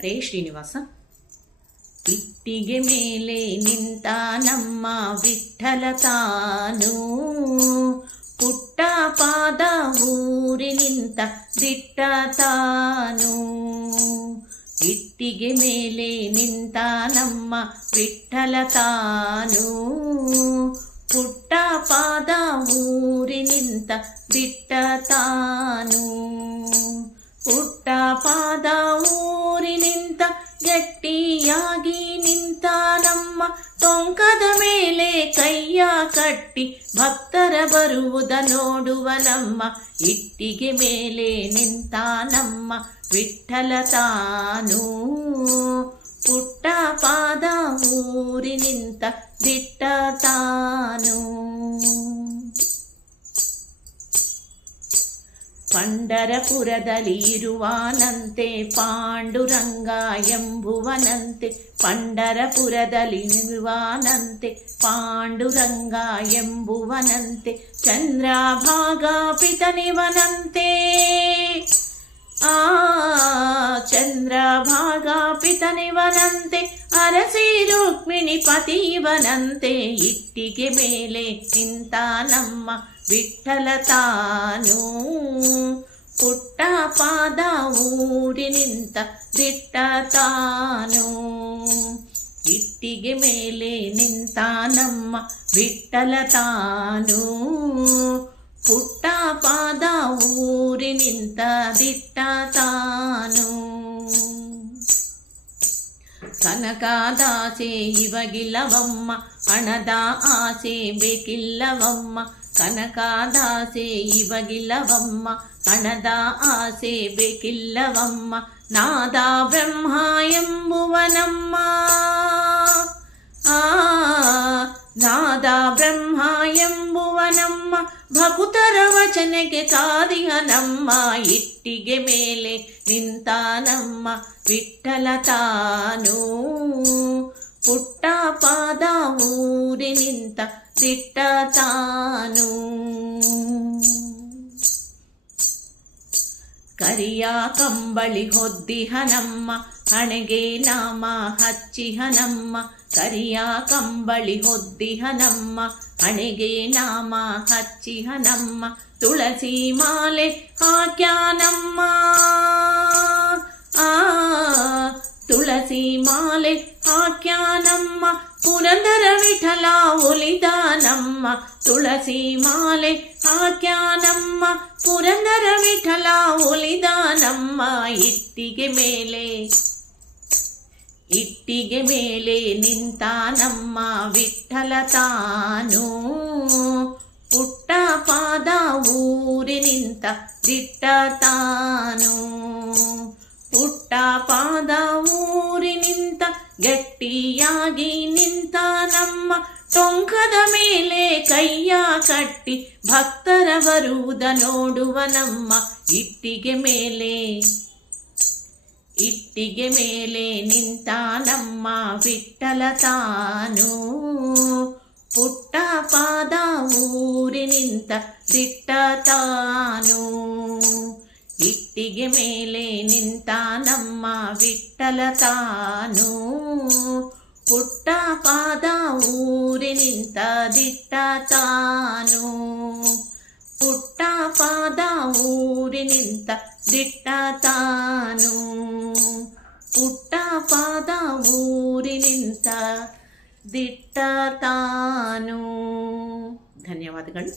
ಹರೇ ಶ್ರೀನಿವಾಸ. ಇಟ್ಟಿಗೆ ಮೇಲೆ ನಿಂತ ನಮ್ಮ ವಿಠ್ಠಲ ತಾನು, ಪುಟ್ಟ ಪಾದ ಊರಿ ನಿಂತ ದಿಟ್ಟ ತಾನು. ಇಟ್ಟಿಗೆ ಮೇಲೆ ನಿಂತ ನಮ್ಮ ವಿಠ್ಠಲ ತಾನು, ಪುಟ್ಟ ಪಾದ ಊರಿ ನಿಂತ ದಿಟ್ಟ ತಾನು. ಪುಟ್ಟ ಪಾದ ಊರಿ ನಿಂತ ಗಟ್ಟಿಯಾಗಿ ನಿಂತ ನಮ್ಮ ಟೊಂಕದ ಮೇಲೆ ಕೈಯ ಕಟ್ಟಿ ಭಕ್ತರ ಬರುವುದ ನೋಡುವ ನಮ್ಮ ಇಟ್ಟಿಗೆ ಮೇಲೆ ನಿಂತ ನಮ್ಮ ವಿಠ್ಠಲ ತಾನು, ಪುಟ್ಟ ಪಾದ ಊರಿ ನಿಂತ ದಿಟ್ಟ ತಾನು. ಪಂಢರಪುರದಲ್ಲಿ ಇರುವನಂತೆ ಪಾಂಡುರಂಗ ಎಂಬುವನಂತೆ, ಪಂಢರಪುರದಲ್ಲಿ ಇರುವನಂತೆ ಪಾಂಡುರಂಗ ಎಂಬುವನಂತೆ, ಚಂದ್ರಭಾಗ ಪಿತನಿವನಂತೆ. ಚಂದ್ರಭಾಗ ಪಿತನಿವನಂತೆ, ಅರಸಿ ರುಕ್ಮಿಣಿ ಪತಿವನಂತೆ. ಇಟ್ಟಿಗೆ ಮೇಲೆ ನಿಂತ ನಮ್ಮ ವಿಠ್ಠಲ ತಾನು, ಪುಟ್ಟ ಪಾದ ಊರಿ ನಿಂತ ದಿಟ್ಟ ತಾನು. ಇಟ್ಟಿಗೆ ಮೇಲೆ ನಿಂತ ನಮ್ಮ ವಿಠ್ಠಲ ತಾನು, ಪುಟ್ಟ ಪಾದ ಊರಿ ನಿಂತ ದಿಟ್ಟ ತಾನು. ಕನಕದಾಸೆ ಇವಗಿಲ್ಲವಮ್ಮ, ಹಣದ ಆಸೆ ಬೇಕಿಲ್ಲವಮ್ಮ. ಕನಕದಾಸೆ ಇವಗಿಲ್ಲವಮ್ಮ, ಹಣದ ಆಸೆ ಬೇಕಿಲ್ಲವಮ್ಮ. ನಾದ ಬ್ರಹ್ಮ ಎಂಬುವನಮ್ಮ, ನಾದ ಬ್ರಹ್ಮ ಎಂಬುವನಮ್ಮ. ಭಕುತರ ವಚನೆಗೆ ಕಾದಿಹ ನಮ್ಮ ಇಟ್ಟಿಗೆ ಮೇಲೆ ನಿಂತ ನಮ್ಮ ವಿಠ್ಠಲ ತಾನು, ಪುಟ್ಟ ಪಾದ ಊರಿ ನಿಂತ ದಿಟ್ಟ ತಾನು. ಕರಿಯ ಕಂಬಳಿ ಹೊದ್ದಿಹ ನಮ್ಮ ಹಣೆಗೆ ನಾಮ ಹಚ್ಚಿಹ ನಮ್ಮ. ಕರಿಯ ಕಂಬಳಿ ಹೊದ್ದಿಹ ನಮ್ಮ ಹಣೆಗೆ ನಾಮ ಹಚ್ಚಿಹ ನಮ್ಮ. ತುಳಸಿ ಮಾಲೆ ಹಾಕ್ಯಾನಮ್ಮ, ತುಳಸಿ ಮಾಲೆ ಹಾಕ್ಯಾನಮ್ಮ. ಪುರಂದರ ವಿಠಲ ಒಲಿದ ನಮ್ಮ ತುಳಸಿ ಮಾಲೆ ಹಾಕ್ಯಾನಮ್ಮ. ಪುರಂದರ ವಿಠಲ ಒಲಿದ ನಮ್ಮ ಇಟ್ಟಿಗೆ ಮೇಲೆ, ಇಟ್ಟಿಗೆ ಮೇಲೆ ನಿಂತ ನಮ್ಮ ವಿಠ್ಠಲ ತಾನು, ಪುಟ್ಟ ಪಾದ ಊರಿ ನಿಂತ ದಿಟ್ಟ ತಾನು. ಪುಟ್ಟ ಪಾದ ಊರಿ ನಿಂತ ಗಟ್ಟಿಯಾಗಿ ನಿಂತ ನಮ್ಮ ಟೊಂಕದ ಮೇಲೆ ಕೈಯ ಕಟ್ಟಿ ಭಕ್ತರ ಬರುವುದ ನೋಡುವ ನಮ್ಮ ಇಟ್ಟಿಗೆ ಮೇಲೆ, ಇಟ್ಟಿಗೆ ಮೇಲೆ ನಿಂತ ನಮ್ಮ ವಿಠ್ಠಲ ತಾನು, ಪುಟ್ಟ ಪಾದ ಊರಿ ನಿಂತ ದಿಟ್ಟ ತಾನು. ಇಟ್ಟಿಗೆ ಮೇಲೆ ನಿಂತ ನಮ್ಮ ವಿಠ್ಠಲ ತಾನು, ಪುಟ್ಟ ಪಾದ ಊರಿ ನಿಂತ ದಿಟ್ಟ ತಾನು. ಪುಟ್ಟ ಪಾದ ಊರಿ ನಿಂತ ದಿಟ್ಟ ತಾನು, ಪುಟ್ಟ ಪಾದ ಊರಿ ನಿಂತ ದಿಟ್ಟ ತಾನು. ಧನ್ಯವಾದಗಳು.